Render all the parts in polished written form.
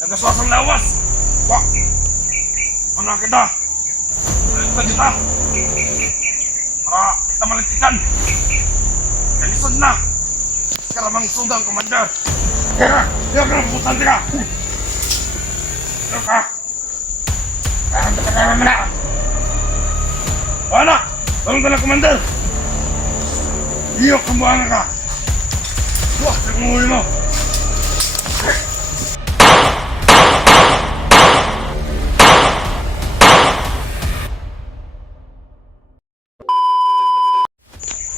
Nagaswasang lawas! Wah! Ano kita? Balik kita! Para kita malintikan! Kalisod na! Karamang sugang, Commander! Teka! Teka ka! Putan teka! Teka! Teka na! Wala! Bangun ka na, Commander! Iyok ang buhanga ka! Wah! Teka mo!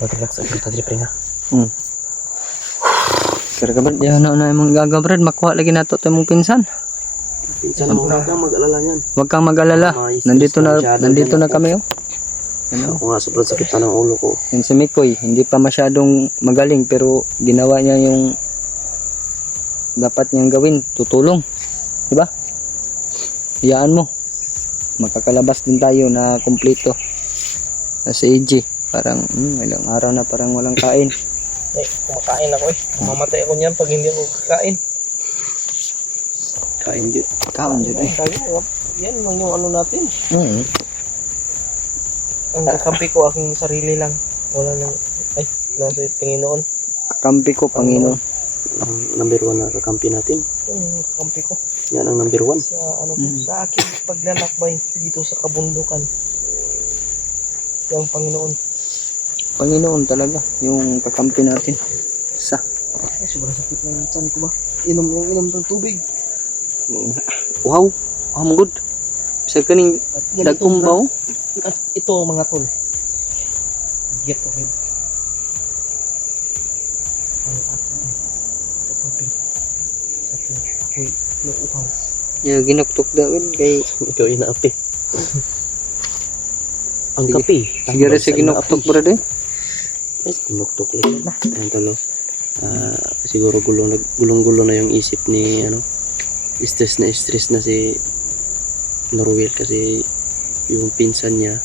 Mag-relax ang tadi pre nga. Kira kabat ya na imong gagabrad makuha lagi nato to imong pinsan. Pinsan mo na kang mag-alala niyan. Huwag kang mag-alala. Nandito na kami oh. Ano? Ako nga sobrang sakit na ng ulo ko. Yung si Mikoy, hindi pa masyadong magaling pero ginawa niya yung dapat niyang gawin, tutulong. Di ba? Hiyaan mo. Makakalabas din tayo na kumpleto. Sa AG. Parang ilang araw na parang walang kain. Eh, kumakain ako eh. Mamamatay ako niyan pag hindi ako kakain. Kain yun. Kaon dyan eh. Yan lang yung ano natin. Mm. Ang kakampi ko aking sarili lang. Wala nang, ay, nasa Panginoon. Kakampi ko, Panginoon. Ang number 1 na kakampi natin. Yung kakampi ko. Yan ang number 1. Sa, ano, sa aking paglalakbay dito sa kabundukan. Yung Panginoon. Panginoon talaga, yung kakampi natin. Isa. Ay, sobrang sakit ng tiyan ko ba? Inom ng tubig. Wow, ang good. Bisa kaning dagumbaw. At ito mga tol. Get rid. Ang aking kakampi. Sa ako'y nauuhaw. Ya ginuktok dawin kay Ikaw inaapi. Ang kape. siguro sa ginuktok bro eh. Ay, tinuktok lang na. Ayan talo. Siguro gulong-gulo na yung isip ni ano. Stress na si Norwell kasi yung pinsan niya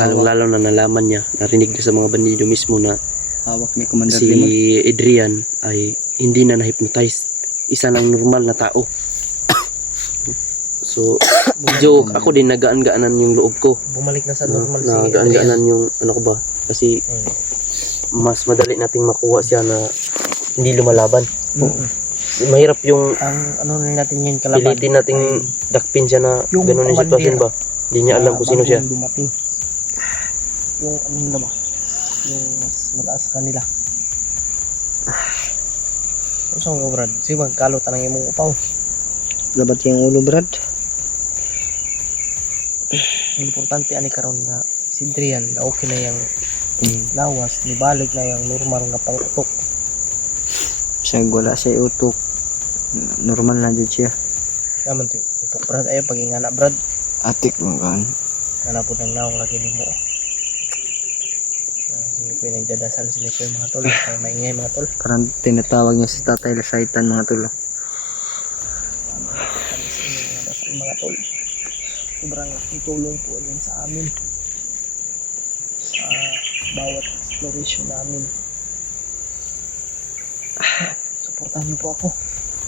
lalo na nalaman niya, narinig niya sa mga bandido mismo na Hawak ni Commander si Limon. Adrian ay hindi na na-hypnotize. Isa lang normal na tao. So, joke, ako din nagaan-gaanan yung loob ko. Bumalik na sa normal si nagaan-gaanan yung ano ko ba? Kasi mas madali nating makuha siya na hindi lumalaban. Mahirap yung ang ano natin yun kalaban. Pilitin nating dakpin siya na ganun yung sitwasyon ba? Hindi niya alam kung sino siya. Dumating. Yung ano nila ba? Yung mas mataas kanila. Ano sa mga brad? Sige magkalot tanang imong upaw. Labat yung ulo brad. Importante ani karon na si Adrian na okay na yung lawas, nibalik na yung normal nga pang-utok. Siya wala siya utok. Normal na dyan siya. Naman to, utok brad ayo pag-ingana brad. Atik mo kan. Ana po nang naong lagi nimo. Sige po nagdadasal sila po mga tol, kaya maingay mga tol. Parang tinatawag niya si Tatay Lasaitan mga tulo. Mga tol. Sobrang tulong po yan sa amin. Sa bawat exploration namin. Suportahan niyo po ako.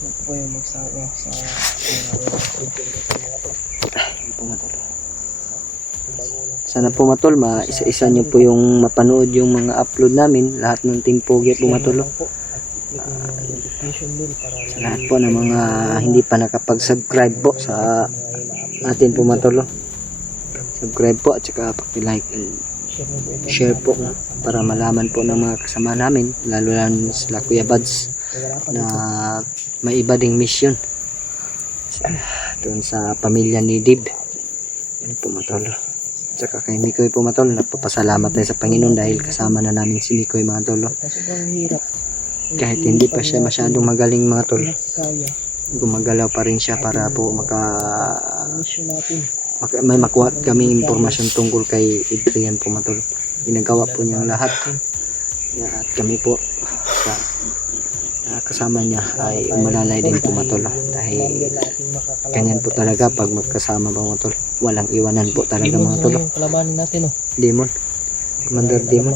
Huwag po yung magsawa sa Sana po matol, isa-isa niyo po yung mapanood yung mga upload namin. Lahat ng Team Pogi po matulog. Sa lahat po ng mga hindi pa nakapag-subscribe po sa atin po matulog. Subscribe po at saka paki-like and share po para malaman po ng mga kasama namin, lalo lang sila Kuya Buds na may iba ding mission doon sa pamilya ni Dib. Yan po matulog. Tsaka kay Mikoy po matol, nagpapasalamat tayo sa Panginoon dahil kasama na namin si Mikoy mga tolo. Kahit hindi pa siya masyadong magaling mga tol, gumagalaw pa rin siya para po may makuha kami impormasyon tungkol kay Adrian po matol. Ginagawa po niyang lahat. At kami po sa kasama niya ay umalalay din po matol. Dahil ganyan po talaga pag magkasama po matol. Walang iwanan po talaga mga tol. Kalabanin natin oh. Demon. Commander Demon.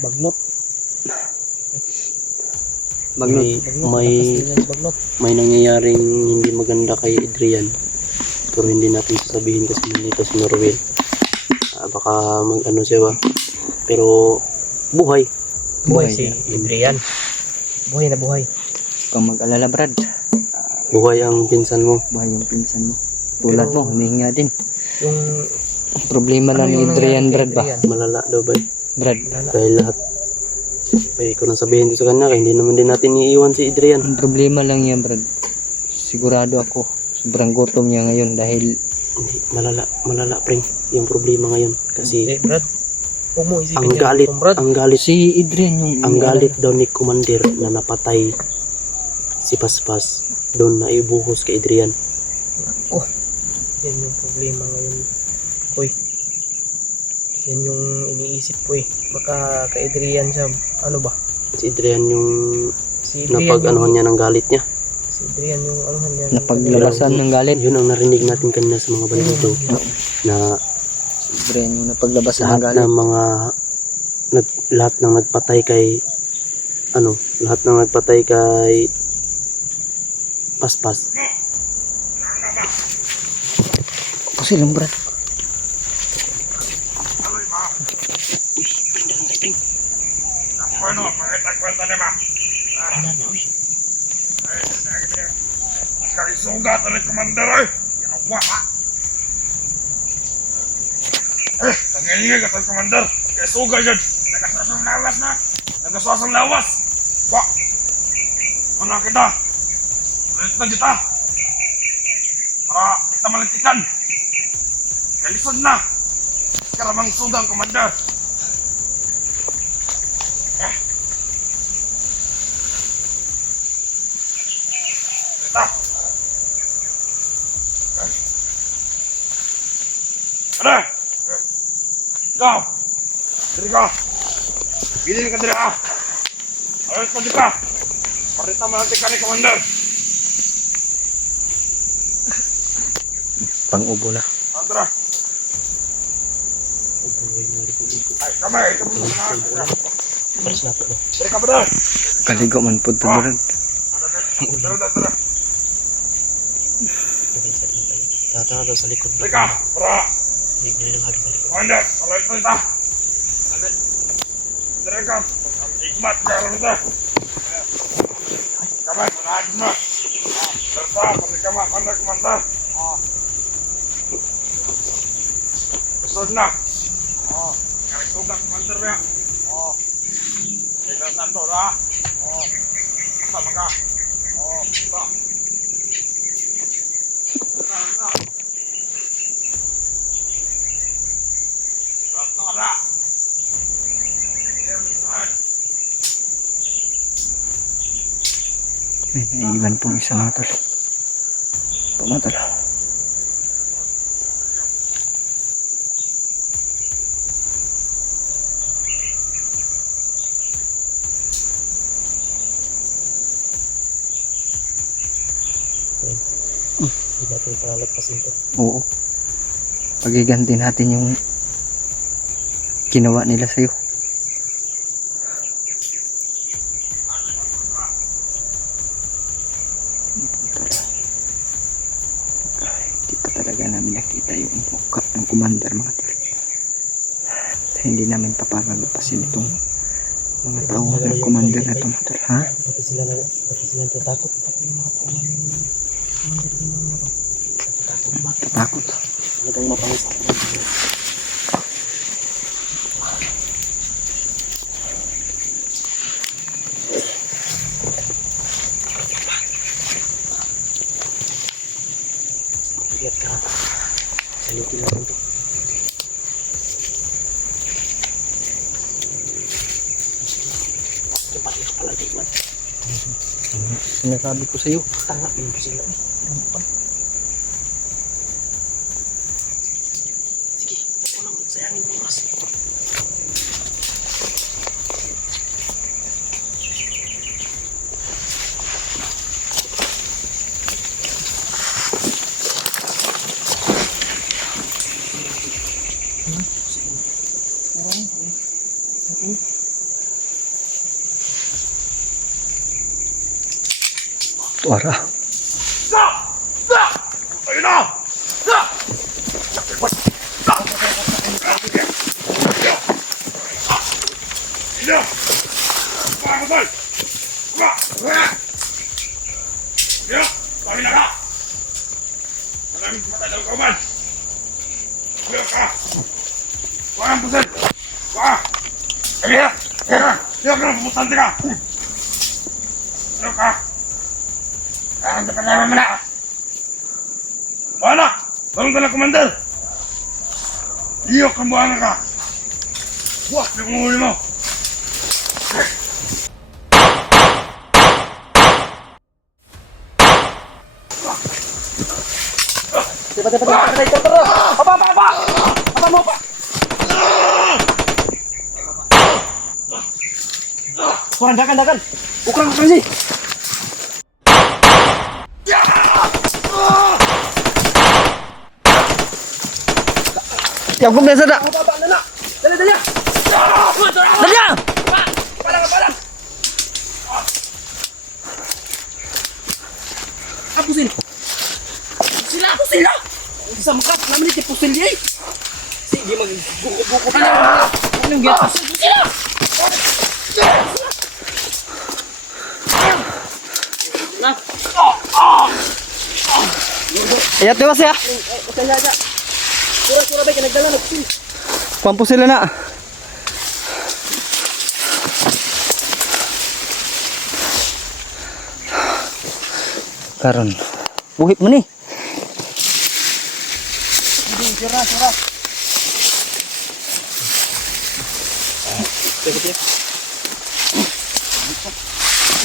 Bagnot. Bagnot. may nangyayaring hindi maganda kay Adrian. Pero hindi natin sasabihin kasi nandito si Norwell. Baka mag-ano siya ba. Pero buhay. Buhay si siya. Adrian. Buhay na buhay. Kung mag-alala, Brad. Buhay ang pinsan mo. Buhay yung pinsan mo. Tulad mo, humihinga din. Yung Problema lang ni yung Adrian, nangyari kay Brad ba? Adrian? Malala daw ba? Brad, Dahil lahat. Ay, ko nang sabihin ko sa kanya. Kaya hindi naman din natin iiwan si Adrian. ang problema lang yan, Brad. Sigurado ako. Sobrang gutom niya ngayon dahil Hindi, malala pre. Yung problema ngayon. Kasi Brad. Huwag mo isipin ang yan. galit, Kung Brad, ang galit, si Adrian yung... ang galit daw ni Commander na napatay si Paspas. Doon na ibuhos kay Adrian. yan yung problema ngayon. Uy. Yan yung iniisip ko eh. Baka kay Adrian siya, ano ba? Si Adrian yung Si Adrian napag-anuhan niya ng galit niya. Si Adrian yung anuhan niya. Napaglabasan ng galit. Yun ang narinig natin kanina sa mga balito na Si Adrian yung napaglabasan ng lahat galit. ng mga lahat ng nagpatay kay lahat ng nagpatay kay Paspas. Kasi lang, Brad. Bueno, pakita kwenta ni ma. Sekali sugat ni Commander eh. Yawa ha. Tangingin ka Commander. Kaya sugat yun. Nagasasang lawas na. Nagasasang lawas. Wah. Mana kita. Ulit na kita. Para kita malintikan. Kalisod na. Sekarang sugang Commander. Ada. Kau. Diri ka. Bilin ka diri ka. Ayo pa di ka. Parita malantikan ni Commander. Pang-ubo na. Andra. Ay, kamay. Pares na po. Diri ka ba? Kaligo man po ito, Brad. Dara. Tata daw sa likod. Diri ka. Para. Hindi lang hagi sa likod. Commander, alat na ita. Diri ka. Ikmat karon ita. Kamay, manahan mo. Darta, pagkama kana Commander. Sod na. Kaya sugat Commander ba? Sige na to ra. Sama ka. Ta. Ra. May naiwan pong isa mga tol. Ito mga tol. Hindi natin palalagpasin to. Oo. Pagiganti natin yung ginawa nila sa'yo. Hindi pa talaga namin nakita yung mukha ng commander mga tol. At hindi namin papalalapasin itong mga tao ng commander na ito mga tol. Ha? Pati sila natatakot. Pati yung mga tao Tatakot. Talagang mapangis. Lihat ka. Salutin natin to. Cepat ka pala di man. Sinasabi ko sa'yo. Tanggapin ko sila. Sige, ito lang sayangin mo oras. Wara. Ayun na! Ina! Pakasal! Ina! Kami na ka! Maraming patay ng kauman! Ina ka! Walang pusin! Waka! Ina! Ina! Ina ka! Pumutante ka! Ina ka! Ang kapalaman mo na! Wala! Bangun ka na, Commander! Iyok ang buhanga ka! Huwag yung umuli mo! Kuan, dakan. Ukrang sih. Ya hukum desa dak. Dali. Parang. Hapusin. Sila. Bisa makat, namin iti pusil di. Si di magbuko ka na. Anong gyud? Sila. Ayat dewas ya. Sura-sura ba nagdala nagpusil. Pampu sila na. Karon. Buhit mo ni.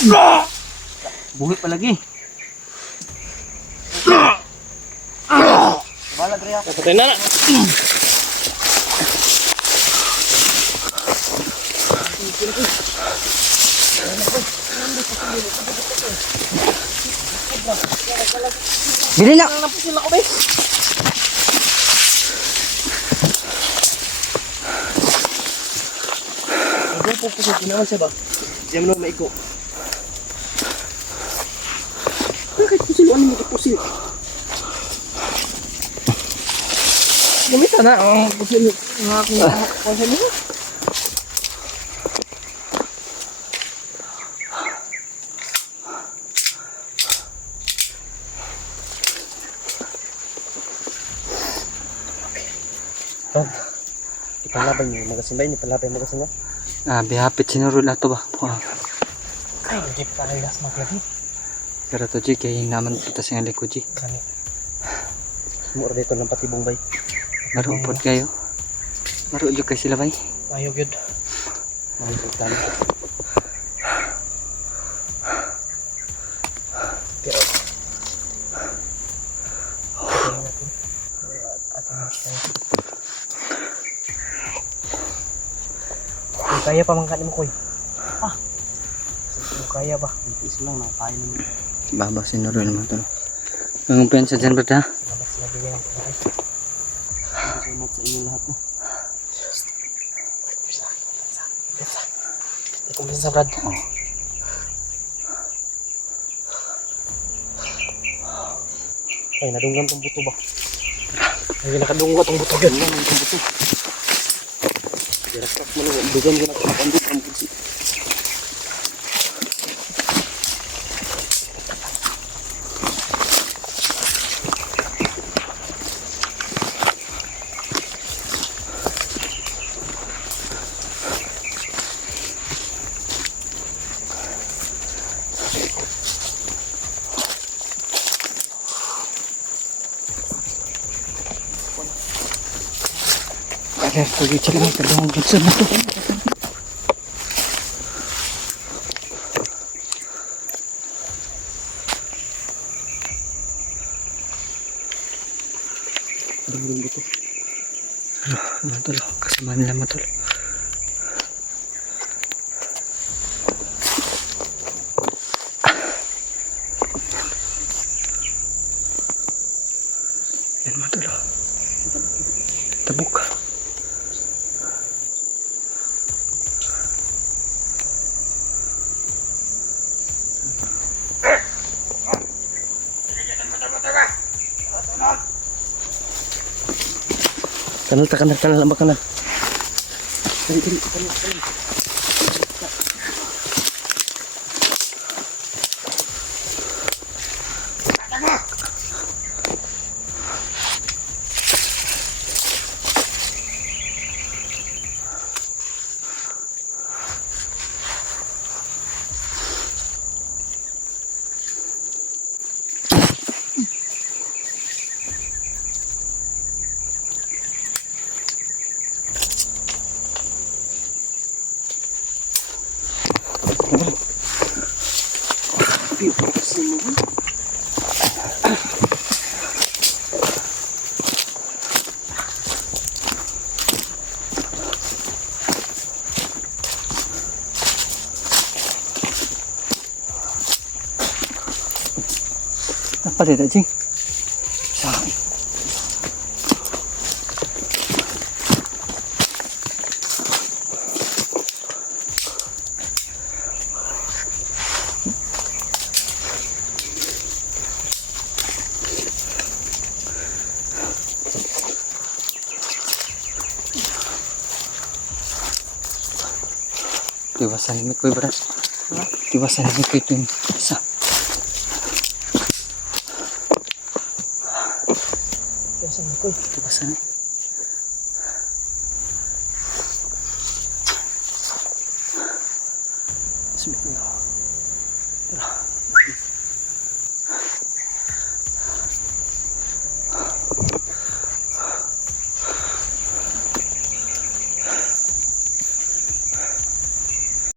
Sura. Buhit pa lagi. Wala dre ako. Patay na. Bili na. Napusil ako ba? Ano po pusil? Ginawan siya ba? Diyan mo naman maiko. Bakit pusil? Ano mo pusil? Gumita na. Pusil. Nga akong pusil mo. Ipalaban yung magasin ba? Ipalaban yung magasin ba? Bihapit sinurod na to ba? Wow. Ay, hindi pa tayo gas maglagi. Pero to G, kaya naman kita sa likod G. Kani. Mura dito ng patibong bay. Maro pod kayo. Maro jud kay sila bay. Ayaw yun. Mahal lang. Pero patayin natin. Ating mas tayo. Kaya pa man kanin mo, Koy. Kaya ba? Itis lang, nakakain naman. Baba sinurod naman to. Ang pensa dyan brad ha? Salamat sa nabigyan ng pagkakas. Salamat sa inyong lahat na. Hindi kumisa, Brad. Ay, nadunggan tong buto ba? Ay, nakadunggan tong buto. Nadunggan tong buto. Direktak mo lang, dugan ko na ito. Nakandun ang buto. Ada pergi celah ke dalam butser na to. Dunggan buto. Matol, kasama nila matol. Yan matol. Tabuk. Kanal, lambak kanal. Dali. Apa dia tak cing? Diwasahin ko yung beras. Diwasahin ko ito yung isa. Diwasahin. Bismillah.